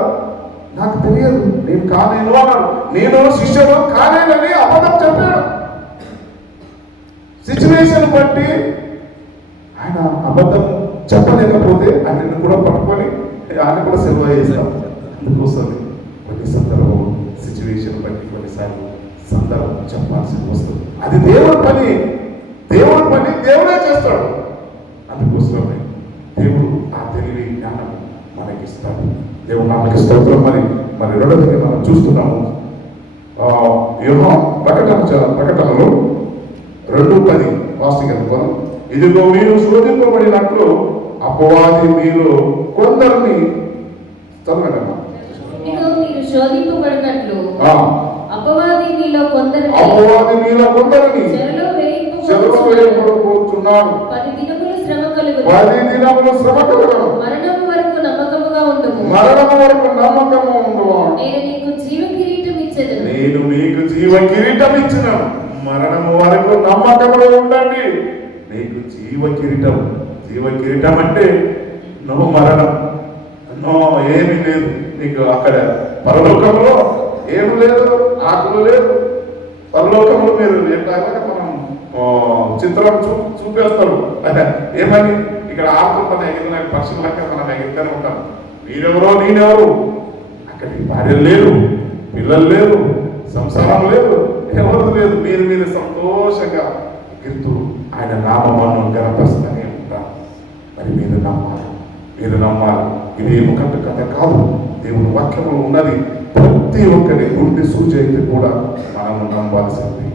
నాకు తెలియదు, నేను కానేను అన్నాడు. నేను శిష్యుడు కానేనని అబద్ధం చెప్పాడు. సిచ్యువేషన్ బట్టి ఆయన అబద్ధం చెప్పలేకపోతే ఆయనను కూడా పట్టుకొని ఆయన కూడా సెలవు చేస్తాం. అందుకోసం కొన్ని సందర్భం సిచ్యువేషన్ బట్టి కొన్నిసార్లు సందర్భం చెప్పాల్సి వస్తుంది. అది దేవుడి పని దేవుడే చేస్తాడు. అందుకోసమే దేవుడు ఆ తెలివి జ్ఞానం మనకిస్తాడు. దేవుడు నామకి స్తోత్రం. మరి రెండోది మనం చూస్తున్నాము యోహాను ప్రకటనలో 2:10 వాస్తవిక అనుకోవడం. ఇదిగో మీరు శోధింపబడినట్లు అపవాది మీరు కొందరిని చదవగలమా? అపవాది మీలో కొందరిని చెరలో వేయబడబోతున్నాడు. 10 దినములు శ్రమ కలుగును. మరణము వరకు నమ్మకముగా ఉండుము. నేను నీకు జీవ కిరీటం ఇచ్చెదను. నేను మీకు జీవ కిరీటం ఇచ్చినాను. మరణము వరకు నమ్మకముగా ఉండండి. నీకు జీవ కిరీటం అంటే నువ్వు మరణం ఏమీ లేదు నీకు. అక్కడ పరలోకంలో ఏమి లేదు, ఆకులు లేదు. పరలోకంలో మీరు ఎట్లాగా మనం చిత్రం చూపేస్తాడు. ఏమని ఇక్కడ ఆకులు ఎగిరిన పక్షుల లెక్క మనం ఎగిరితేనే ఉంటాం. మీరెవరో నేనెవరు. అక్కడ భార్యలు లేరు, పిల్లలు లేరు, సంసారం లేదు, ఎవరు లేదు. మీరు సంతోషంగా ఎగురుతూ ఆయన నామమును గణపరుస్తూనే ఉంటారు. మరి మీరు నమ్మాలి. ఇది ఏముకంటే కథ కాదు, దేవుని వాక్యంలో ఉన్నది. ప్రతి ఒక్కరి గుండె సూచి అయితే కూడా మనము నమ్మాల్సింది.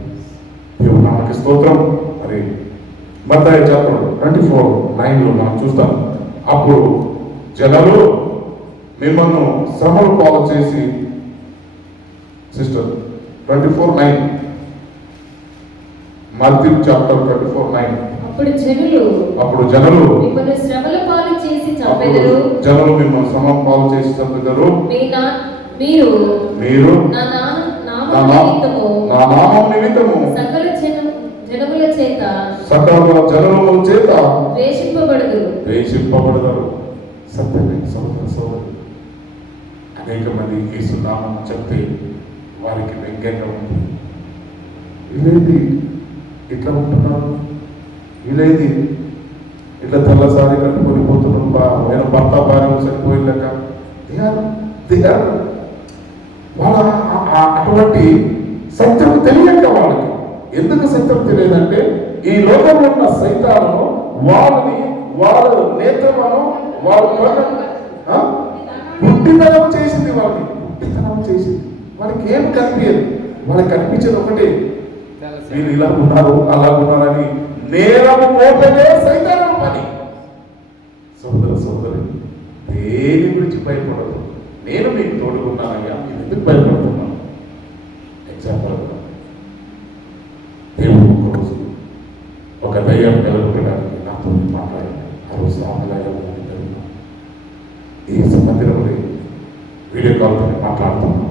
దేవుని నామకి స్తోత్రం. మరి మత్తయి చాప్టర్ 24:9 మనం చూస్తాం. అప్పుడు జనాలు మిమ్మల్ని శ్రమలు పాలు చేసి, సిస్టర్ 24:9, మాథ్యూ చాప్టర్ 24:9. అప్పుడు జనులు మిమ్మల్ని శ్రమల పాలు చేసి చంపెదరు. మీరు నా నామము నిమిత్తము సకల జనముల చేత ద్వేషింపబడతారు. సత్యమే సోదరు. అనేక మంది యేసు నామం చెప్తే వారికి వ్యంగ్యంగా ఉంది. వీళ్ళేది ఇట్లా ఉంటున్నారు, వీళ్ళేది ఇట్లా తెల్లసారి కట్టుకొని పోతున్నారు, నేను భర్త భార్య సరిపోయినాక వాళ్ళ అటువంటి సత్యం తెలియక వాళ్ళకి. ఎందుకు సత్యం తెలియదంటే ఈ లోకంలో ఉన్న సైతాలను వాళ్ళ నేత్రమను గుడ్డితనం చేసింది. వాళ్ళకి ఏం కనిపించదు. వాళ్ళకి కనిపించేది ఒకటే, వీళ్ళు ఇలా ఉన్నారు అలా ఉన్నారని నేరము మోపదే సైతాను పని. సోదరు దేని గురించి భయపడదు. నేను మీకు తోడుకున్నానయ్యా, మీరు ఎందుకు భయపడుతున్నాను? ఎగ్జాంపుల్, దేవుడు ఒకరోజు ఒక దయ్యం నిలబెట్టడానికి నాతో మాట్లాడాడు. ఆ రోజు ఆమెలాగా ఈ మందిరంలో వీడియో కాల్తో మాట్లాడుతున్నాను.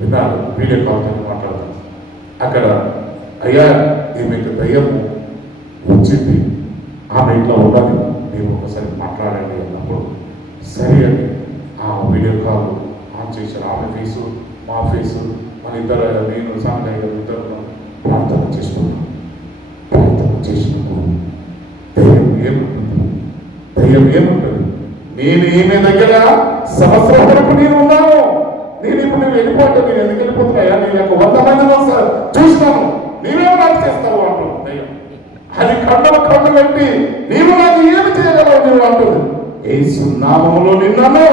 విన్నారు? వీడియో కాల్తో మాట్లాడుతున్నాను. అక్కడ అయ్యా ఈమెకు దయ్యము వచ్చింది, ఆమె ఇంట్లో ఉన్నది, మేము ఒకసారి మాట్లాడండి అన్నప్పుడు సరే అని ఆ వీడియో కాల్ ఆన్ చేశారు. ఆమె ఫేసు మా ఫేసు మన ఇద్దరు, నేను సాంగయ్య గారు ఇద్దరు ప్రార్థన చేస్తున్నాను. ప్రార్థన చేసినప్పుడు దయ్యం ఏముంటుంది? నేను ఈమె దగ్గర సంవత్సరం వరకు నేను ఉన్నాను. నేను ఇప్పుడు నువ్వు వెళ్ళిపోతే నేను ఎందుకు వెళ్ళిపోతున్నాయా? నేను ఒక 100 మందిలో చూసినాను, నీవేమో నాకు చేస్తావు అంటుంది దయ్యం. అది కన్ను పెట్టి నీవు నాకు ఏమి చేయగలవు నువ్వు అంటుంది. యేసు నామములో నిన్నను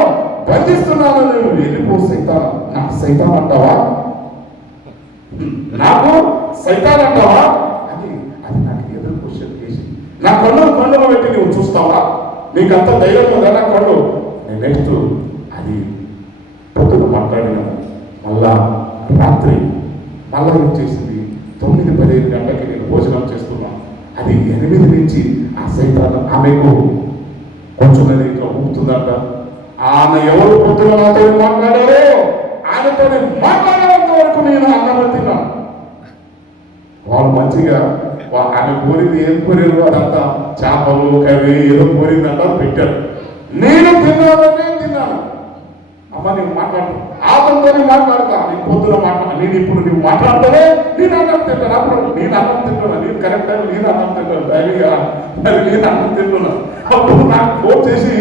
బంధిస్తున్నాను, నువ్వు వెళ్ళిపో సైతాను. నాకు సైతాన్ అంటావా? నాకు సైతాన్ అంటావా? అది నాకు ఎదురు క్వశ్చన్ చేసి నా కన్నులు పెట్టి నువ్వు చూస్తావా? నీకంత ధైర్యం ఉందా? నా కళ్ళు నేను నెక్స్ట్ అది పొద్దున మాట్లాడిన మళ్ళా రాత్రి మళ్ళా వచ్చేసింది 9-15 గంటలకి నేను భోజనం చేస్తున్నాను. అది 8 నుంచి ఆ సైతాన్ ఆమెకు కొంచెం ఇట్లా ఊపుతుందంట. ఆమె ఎవరు పొద్దున నాతో మాట్లాడారో ఆయనతో మాట్లాడేంత వరకు నేను అన్నం తిన్నాను. వాళ్ళు మంచిగా ఆమె కోరింది ఏం కోరారు, అదంతా చేపలు కర్రీ ఏదో కోరిందంట పెట్టారు. నేను తిన్నాను. అమ్మ నేను మాట్లాడతాను, ఆతనితోనే మాట్లాడతా. నేను పొద్దున నేను ఇప్పుడు నువ్వు మాట్లాడితేనే నేను అన్నం తింటాను. అప్పుడు నేను అన్నం తింటున్నా, నేను కరెక్ట్ టైం నేను అన్నం తింటాను. నేను అన్నం తింటున్నా. అప్పుడు నాకు ఫోన్ చేసి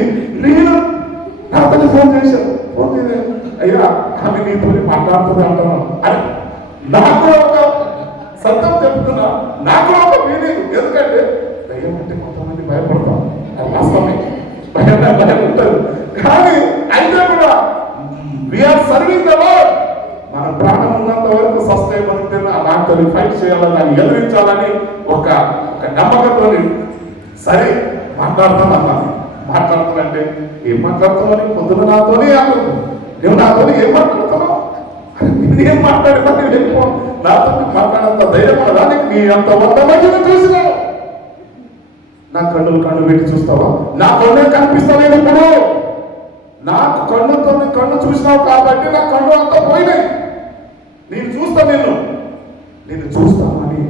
నాతో ఫోన్ చేశాను. ఫోన్ చేసి అయ్యా ఆమె నీతో మాట్లాడుతుంది అంటాను అని నాకు ఒక సత్యం చెప్తున్నా. నాకు ఒక మీనింగ్. ఎందుకంటే దయ్యం అంటే కొంతమంది భయపడతాం, అది వాస్తవమే, భయం ఉంటుంది. కానీ అయితే కూడా వీఆర్ సర్వింగ్ ద లార్డ్. మన ప్రాణం ఉన్నంత వరకు సస్తే మనకు దాంతో ఫైట్ చేయాలని, దాన్ని ఎదిరించాలని ఒక నమ్మకంతో సరే మాట్లాడుతానంటే ఏం మాట్లాడుతామని పొద్దున నాతోనే అన్నారు. నువ్వు నాతో ఏం మాట్లాడుతున్నావు? నేనేం మాట్లాడినా నేను వెళ్ళిపో. నాతో మాట్లాడంత ధైర్యం రానికి నీ అంత 100 మందిని చూసినావు. నా కళ్ళు పెట్టి చూస్తావా? నా కళ్ళే కనిపిస్తాను. ఇప్పుడు నాకు కన్ను చూసినావు కాబట్టి నా కళ్ళు అంతా పోయినాయి. నేను చూస్తాను అని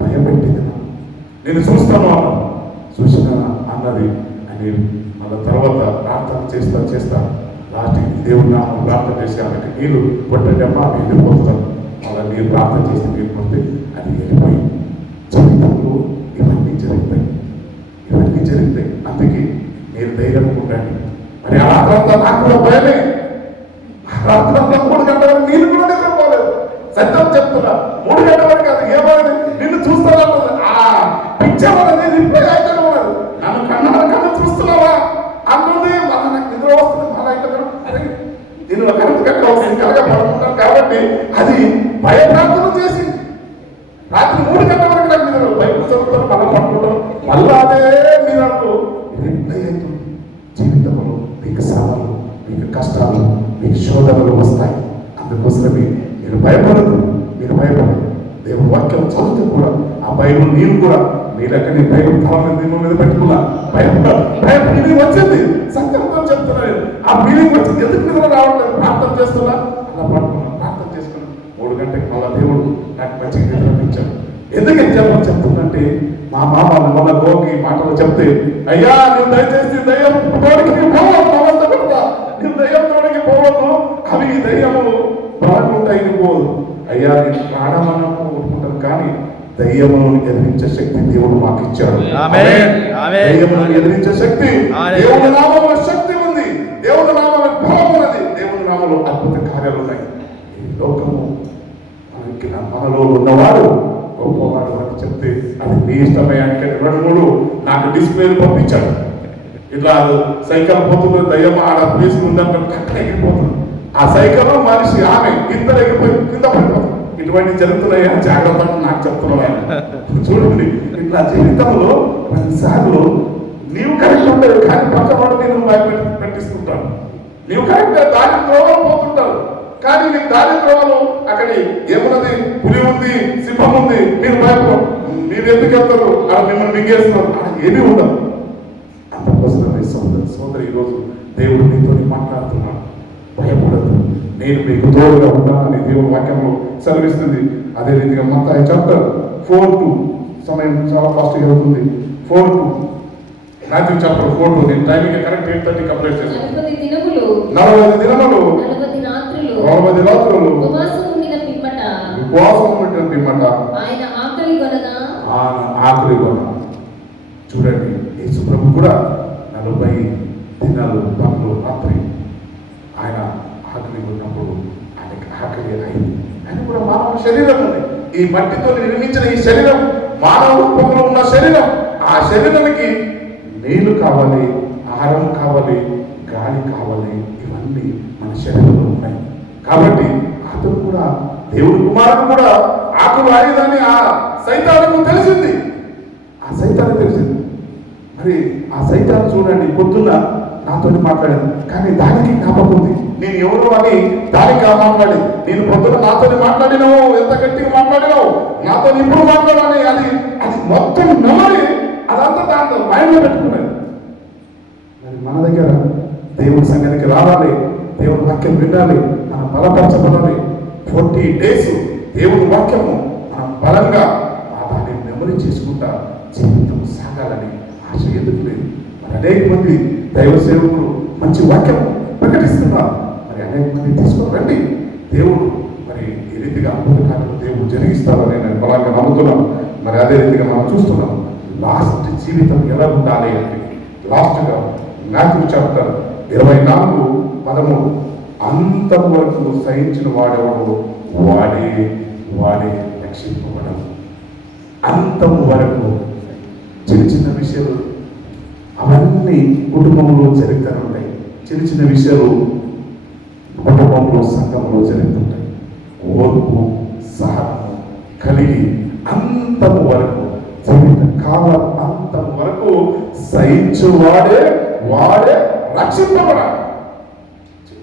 భయం పెట్టింది. నేను చూస్తాను చూసిన అన్నది అని మళ్ళీ తర్వాత ప్రార్థన చేస్తా లాస్ట్ దేవుడు నామం ప్రార్థన చేసి ఆమెకి నీళ్ళు కొట్టడమ్మా ఆమె వెళ్ళిపోతాను. అలా మీరు ప్రార్థన చేసి నీళ్ళు కొట్టి అది వెళ్ళిపోయి జీవితంలో ఇవన్నీ జరుగుతాయి. అందుకే మీరు ధైర్యంగా ఉండండి. మరి ఆ రాత్రంతా నాకు కూడా భయమే. రాత్రంతా 3 గంటల నీళ్ళు కూడా నిద్రపోలేదు. సత్యం చెప్తున్నా, అందుకోసమే మీరు భయపడదు, మీరు భయపడదు. దేవుని వాక్యం చదివితే కూడా ఆ బైబుల్ నీవు కూడా మీరక్కడి బైబుల్ తల మీద పెట్టుకున్నా భయం ఫీలింగ్ వచ్చింది. సంకల్పం చెప్తున్నాను, ఆ ఫీలింగ్ వచ్చింది. ఎందుకు నిద్ర రావట్లేదు? ప్రార్థన చేస్తున్నా, అలా పడుకున్నా, ప్రార్థన చేసుకున్నా. 3 గంటలకు మళ్ళా దేవుడు నాకు మంచిగా నిద్రపించాడు. ఎందుకని చెప్తుందంటే మా మామ మన గోకి మాటలు చెప్తే, అయ్యా నువ్వు దయచేసి దయ్యం తోడికి పోవద్దు, అవస్థ పెడతా, నువ్వు దయ్యం తోడికి పోవద్దు, అవి దయ్యములు బాగుంటాయి పోదు. అయ్యా నేను ప్రాణమన్నా కోరుకుంటాను, కానీ దయ్యములను ఎదిరించే శక్తి దేవుడు మాకు ఇచ్చాడు. దయ్యములను ఎదిరించే శక్తి దేవుని నామములో శక్తి ఉంది, దేవుని నామములో బలం ఉన్నది, దేవుని నామములో అద్భుత కార్యాలు ఉన్నాయి. ఈ లోకము మనలో ఉన్నవాడు గొప్పవాడు అని చెప్తే అది మీ ఇష్టమయ్యానికి 2-3 నాకు డిస్ప్లేలు పంపించాడు. ఇట్లా సైకిల్ పోతుంది, దయ్యం ఆడ ప్లేస్ ఉందంటే కట్ట ఎగిరిపోతుంది. ఆ సైకిల్ మనిషి ఆమె ఇద్దరు ఎగిరిపోయి కింద పడిపోతుంది. ఇటువంటి జరుగుతున్నాయా జాగ్రత్త నాకు చెప్తున్నాను. చూడండి, ఇట్లా జీవితంలో కొన్నిసార్లు నీవు కరెక్ట్ ఉంటావు, కానీ పక్క వాడు నేను పెట్టిస్తుంటాను. నీవు కరెక్ట్ దాని త్రోవలు పోతుంటారు, కానీ నీకు దాని త్రోవలు అక్కడ ఏమున్నది, పులి ఉంది, సింహం ఉంది, మీరు ఎందుకు వెళ్తారు, అలా మిమ్మల్ని మింగేస్తున్నారు, అలా ఏమీ ఉండదు. అందుకోసమే సోదరి ఈరోజు దేవుడు నీతో మాట్లాడుతున్నాడు. భయపడదు, నేను మీకు తోడుగా ఉంటానని దేవుని వాక్యంలో సెలవిస్తుంది. అదే రీతిగా మత్తయి చాప్టర్ 4:2 సమయం చాలా ఫాస్ట్గా అవుతుంది. 4:2 మాథ్యూ చాప్టర్ 4:2 నేను టైమింగ్ కరెక్ట్ 8:30 కంప్లీట్ చేస్తాను. 40 దినములు 40 రాత్రులు ఉపవాసం ఉండిన పిమ్మట ఆయన ఆకలి కొన. చూడండి, యేసు ప్రభు కూడా 40 దినాలు పగలు రాత్రి ఆయన ఆకలి ఉన్నప్పుడు ఆయనకి ఆకలి అయింది. ఆయన కూడా మానవ శరీరం ఉంది, ఈ మట్టితో నిర్మించిన ఈ శరీరం, మానవ రూపంలో ఉన్న శరీరం. ఆ శరీరానికి నీళ్లు కావాలి, ఆహారం కావాలి, గాలి కావాలి, ఇవన్నీ మన శరీరంలో ఉన్నాయి. కాబట్టి అతను కూడా, దేవుడి కుమారుడు కూడా ఆకులు అయ్యేదని ఆ సైతానికి తెలిసింది. మరి ఆ సైతాన్ని చూడండి, పొద్దున్న నాతో మాట్లాడింది, కానీ దానికి జ్ఞాపకం ఉంది నేను ఎవరు అని. దానికి మాట్లాడి, నేను పొద్దున నాతో మాట్లాడినావు, ఎంత గట్టిగా మాట్లాడినావు, నాతో ఇప్పుడు మాట్లాడాలి, అది మొత్తం మెమరీ అదంతా దాంతో మైండ్లో పెట్టుకున్నది. మరి మన దగ్గర దేవుడి సంగతికి రావాలి, దేవుడి వాక్యం వినాలి, మనం బలపరచబడాలి. 40 days దేవుడి వాక్యము మనం బలంగా దాన్ని మెమరీ చేసుకుంటా జీవితం సాగాలని ఆశ ఎందుకు లేదు? మరి అనేక మంది దైవ సేవకులు మంచి వాక్యం ప్రకటిస్తున్నారు, మరి అనేక మంది తీసుకొని రండి. దేవుడు మరి ఈ రీతిగా అద్భుతకాలను దేవుడు జరిగిస్తారని నేను బలంగా నమ్ముతున్నాను. మరి అదే రీతిగా మనం చూస్తున్నాం. లాస్ట్ జీవితం ఎలా ఉండాలి అంటే, లాస్ట్గా మాథ్యూ చాప్టర్ 24:13 అంతవరకు సహించిన వాడెవడు వాడే రక్షింపబడదు. అంతం వరకు చిన్న విషయాలు అవన్నీ కుటుంబంలో జరుగుతుంటాయి, చిన్న విషయాలు కుటుంబంలో సంఘంలో జరుగుతుంటాయి. ఓర్పు సహనము కలిగి అంతము వరకు, జీవిత కాలం అంతం వరకు సహించు వాడే రక్షింపబడాలి.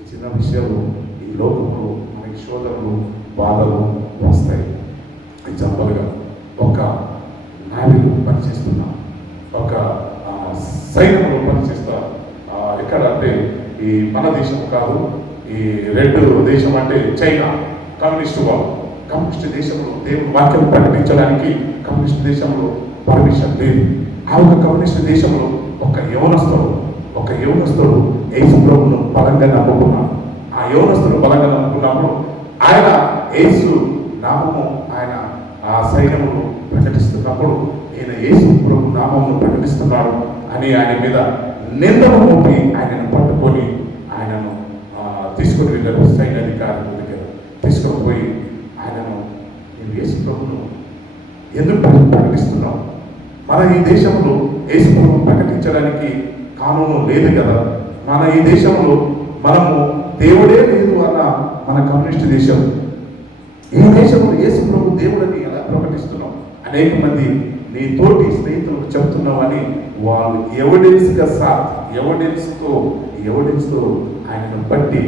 చిన్న విషయాలు ఈ లోకంలో మనకి శోధనలు, బాధలు వస్తాయి. ఎగ్జాంపుల్గా ఒక నావిలో పనిచేస్తున్నా, ఒక సైన్యంలో పనిచేస్తా. ఎక్కడ అంటే ఈ మన దేశం కాదు, ఈ రెడ్ దేశం అంటే చైనా, కమ్యూనిస్ట్ వాళ్ళు. కమ్యూనిస్ట్ దేశంలో దేవుని వాక్యం ప్రకటించడానికి కమ్యూనిస్ట్ దేశంలో పర్మిషన్ లేదు. ఆ ఒక కమ్యూనిస్ట్ దేశంలో ఒక యవనస్తుడు యేసు ప్రభువును బలంగా నమ్ముకున్నాడు. ఆ యవనస్తుడు బలంగా నమ్ముకున్నప్పుడు ఆయన యేసు నామము ఆయన ఆ సైన్యమును ప్రకటిస్తున్నప్పుడు ఈయన యేసు ప్రభు నామమును ప్రకటిస్తున్నాడు అని ఆయన మీద నిందను మోపి ఆయనను పట్టుకొని ఆయనను తీసుకొని వెళ్ళారు. సైన్యాధికారుల దగ్గర తీసుకొని పోయి ఆయనను, నేను యేసు ప్రభువును ఎందుకు ప్రకటిస్తున్నావు? మన ఈ దేశంలో యేసు ప్రభువును ప్రకటించడానికి కానూను లేదు కదా. మన ఈ దేశంలో మనము దేవుడే లేదు అన్న మన కమ్యూనిస్ట్ దేశం. ఈ దేశంలో యేసు ప్రభు దేవుడని ఎలా ప్రకటిస్తున్నాం? అనేక మంది నీ తోటి స్నేహితులకు చెప్తున్నామని వాళ్ళు ఎవిడెన్స్తో ఆయనను బట్టి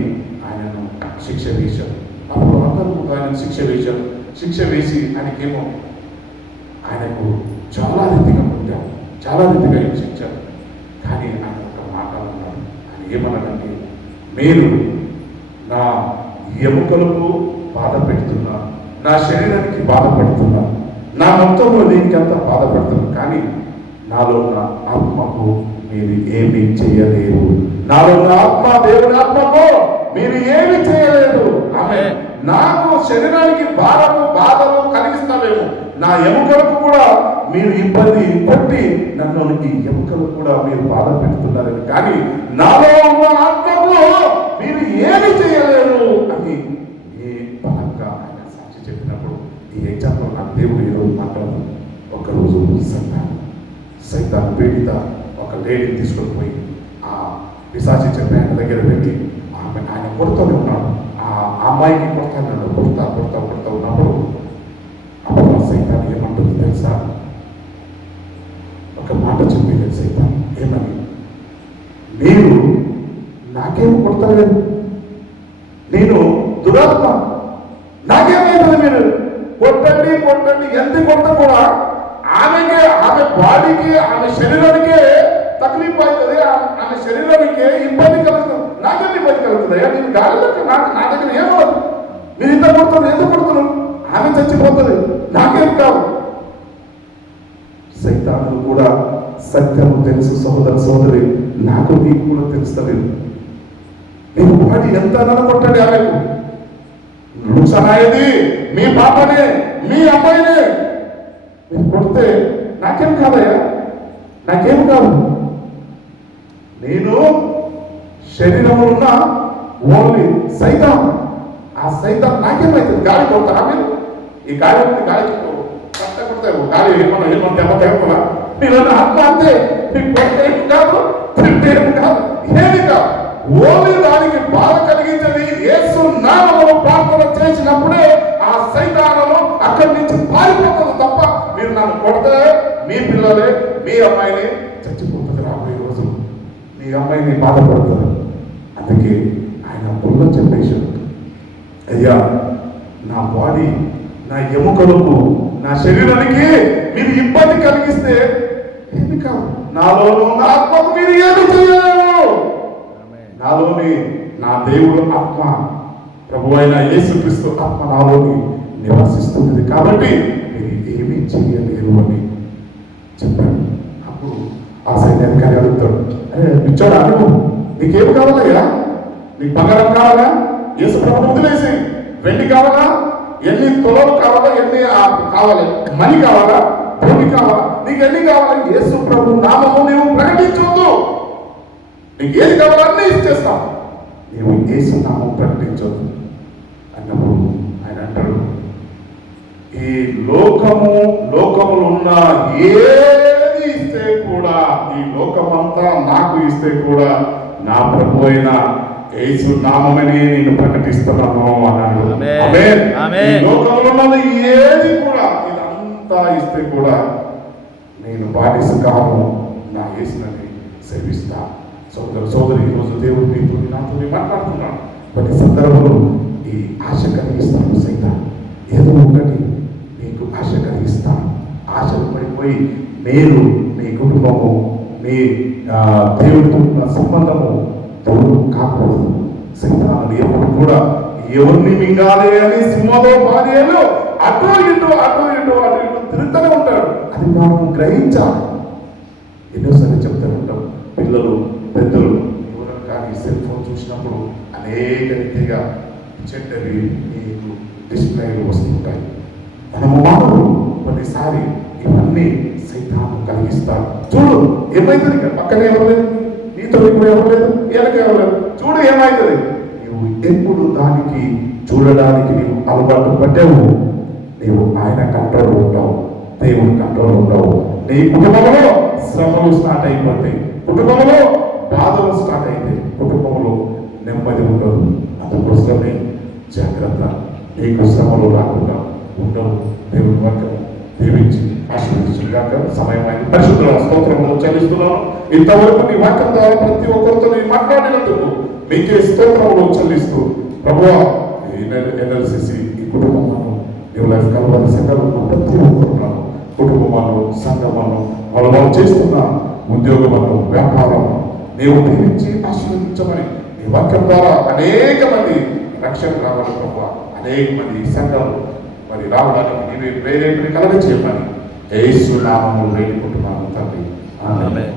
ఆయనను శిక్ష వేశారు. అప్పుడు అందరూ ఆయన శిక్ష వేశారు. శిక్ష వేసి ఆయనకేమో ఆయనకు చాలా రీతిగా కొట్టారు, చాలా రీతిగా హింసించారు. కానీ ఆయన ఒక మాట అన్నాడు. ఆయన ఏమన్నాడంటే, మీరు నా ఎముకలకు బాధ పెడుతున్నా, నా శరీరానికి బాధపడుతున్నా, నా మొత్తంలో దీనికంతా బాధపడుతున్నా, కానీ నాలో ఉన్న ఆత్మకు మీరు ఏమీ చేయలేరు. నాలో ఉన్న ఆత్మ, దేవుని ఆత్మకు మీరు ఏమీ చేయలేరు. ఆమె నాకు శరీరానికి బాధలు కలిగిస్తావేమో, నా ఎముకలకు కూడా మీరు ఇబ్బంది కొట్టి నన్ను ఈ ఎముకలు కూడా మీరు బాధ పెడుతున్నారని, కానీ నాలో ఉన్న ఆత్మకు మీరు ఏమి చేయలేరు అని ఈ బలంగా ఆయన సాక్షి చెప్పినప్పుడు ఈ ఎగ్జాంపుల్ నాకు దేవుడు ఈరోజు మాట్లాడు. ఒకరోజు సైతాన్ పీడిత ఒక లేడీని తీసుకొని పోయి ఆ పిశాచి చెప్పి ఆయన దగ్గర వెళ్ళి ఆయన కొడుతూనే ఉన్నాడు. ఆ అమ్మాయికి కొడతా ఉన్నప్పుడు అప్పుడు ఆ సైతాన్ ఏమంటుంది తెలుసా? ఒక మాట చెప్పింది సైతాన్. ఏమని? మీరు నాకేం కొడతలేదు, నేను దురాత్మ, నాకేమైతుంది? మీరు కొట్టండి ఎంత కొట్ట కూడా ఆమెకే, ఆమె బాడీకి, ఆమె శరీరానికే తక్లీఫ్ అవుతుంది, ఆమె శరీరానికే ఇబ్బంది కలుగుతుంది. నాకేం ఇబ్బంది కలుగుతుంది? నేను గాలిలోకి నా దగ్గర ఏమవుతుంది? మీరు ఇంత కొడుతున్నారు, ఎందుకు కొడుతున్నారు? ఆమె చచ్చిపోతుంది, నాకేం కాదు. సైతాను కూడా సత్యము తెలుసు సోదరి, నాకు నీకు కూడా తెలుస్తలేదు. నీకు బాడీ ఎంత కొట్టండి, ఆమెకు నువ్వు మీ పాపనే, మీ అమ్మాయినే మీరు కొడితే నాకేం కాదయ్యా, నాకేం కాదు. నేను శరీరంలో ఉన్న ఓన్లీ సైతం, ఆ సైతం నాకేమైతుంది? గాలి కొడతారా మీరు? ఈ గాలి కష్టపడతాయి, గాలి ఏమన్నా దెబ్బ తగ్గుతుందా? మీరు ఆత్మ అంతే, మీకు కొడితే ఏం కాదు, తింటే ఏం కాదు, ఏమి కాదు. ఓన్లీ దానికి బాధ కలిగించేది యేసు నామములో ప్రార్థన చేసినప్పుడే ఆ సైతానము అక్కడి నుంచి పారిపోతుంది తప్ప మీరు నన్ను కొడితే మీ పిల్లలే, మీ అమ్మాయిని చచ్చిపోతుంది. రాబోయే రోజు మీ అమ్మాయిని బాధపడుతుంది. అందుకే ఆయన బుల్ల చెప్పేశాడు, అయ్యా నా బాడీ, నా ఎముకలకు, నా శరీరానికి మీరు ఇబ్బంది కలిగిస్తే ఏమి కాదు, నాలో ఉన్న ఆత్మకు మీరు ఏమి చేయలేరు. నాలోని నా దేవుడు ఆత్మ, ప్రభు అయిన యేసుక్రీస్తు ఆత్మ నాలోని నివసిస్తుంది, కాబట్టి మీరు ఏమీ చేయలేరు అని చెప్పాడు. అప్పుడు ఆ సైన్యాధికారి అడుగుతాడు, అరే పిచ్చోడా నువ్వు, నీకేం కావాలయ్యా? నీకు బంగారం కావాలా? యేసు ప్రభువు వదిలేసి, వెండి కావాలా? ఎన్ని తొలలు కావాలా? ఎన్ని కావాలి? మనీ కావాలా? భూమి కావాలా? నీకు ఎన్ని కావాలా? యేసు ప్రభు నామము నీవు ప్రకటించొద్దు. నీకు ఏది కావాలో అన్నీ ఇచ్చేస్తాం, నీవు యేసు నామం ప్రకటించొద్దు అన్నప్పుడు ఆయన అంటాడు, ఈ లోకములో ఉన్న ఏది ఇస్తే కూడా, ఈ లోకమంతా నాకు ఇస్తే కూడా నా ప్రభు అయిన యేసు నామమని నేను ప్రకటిస్తున్నాను అన్నాడు. ఈ లోకంలో ఉన్నది ఏది కూడా, ఇదంతా ఇస్తే కూడా నేను బానిస కాను, నా యేసుని సేవిస్తా. సోదరి, ఈరోజు దేవుడు నీతో నాతో మాట్లాడుతున్నాడు. కొన్ని సందర్భంలో ఈ ఆశ కలిగిస్తాను సైతాన్, ఏదో ఒకటి నీకు ఆశ కలిగిస్తాను. ఆశలు పడిపోయి మీరు, మీ కుటుంబము, మీ దేవుడితో ఉన్న సంబంధము దూరం కాకూడదు. సైతాను ఎప్పుడు కూడా ఎవరిని మింగాలి అని సింహతో భార్యలు అటు ఇటు తిరుగుతూనే ఉంటాడు. అది మనం గ్రహించాలి. ఎన్నోసార్లు చెప్తూనే ఉంటాం, పిల్లలు, పెద్దలు ఎవరైనా కానీ సెల్ ఫోన్ చూసినప్పుడు అనేక రీతిగా చెడ్డవి మీకు డిస్ప్లేలు వస్తుంటాయి. మనము మానవులు కొన్నిసారి ఇవన్నీ సైతాను కలిగిస్తారు. చూడు ఏమైతుంది, ఇక్కడ పక్కన ఎవరు లేదు, నీతో ఇప్పుడు ఎవరు లేదు, వెనక ఎవరు లేదు, చూడు ఏమైతుంది. నీవు ఎప్పుడు దానికి చూడడానికి నీవు అలవాటు పడ్డావు, నీవు ఆయన కంట్రోల్ ఉంటావు, దేవుని కంట్రోల్ ఉండవు. నీ కుటుంబంలో శ్రమలు స్టార్ట్ అయిపోతాయి, కుటుంబంలో బాధలు స్టార్ట్ అయితే కుటుంబంలో నెమ్మది ఉండదు. అందుకోసమే జాగ్రత్త, నీకు శ్రమలు రాకుండా ఉండవు. దేవుని వాక్యం దీవించి ఆశీర్వదించుగాక. సమయమైన పరిశుద్ధ స్తోత్రములు చెల్లిస్తున్నాను. ఇంతవరకు నీ వాక్యం ద్వారా ప్రతి ఒక్కరితో నీ మాట్లాడినందుకు మీకే స్తోత్రములు చెల్లిస్తూ ప్రభువా ఎన్ఎల్సిసి ఈ కుటుంబమును నీవు లైఫ్ కలవాలి సంఘాలను ప్రతి ఒక్కరున్నాను కుటుంబమును సంఘమును వాళ్ళు చేస్తున్న ఉద్యోగమును వ్యాపారము నీవు దీవించి ఆశీర్వదించమని నీ వాక్యం ద్వారా అనేక మంది రక్షణ రావాలి ప్రభు, అనేక మంది సంఘాలు మరి రావడానికి నీవే ప్రేరేపణ కలగ చేయమని యేసు నామములో వేడుకుంటున్నాను తండ్రి. ఆమేన్.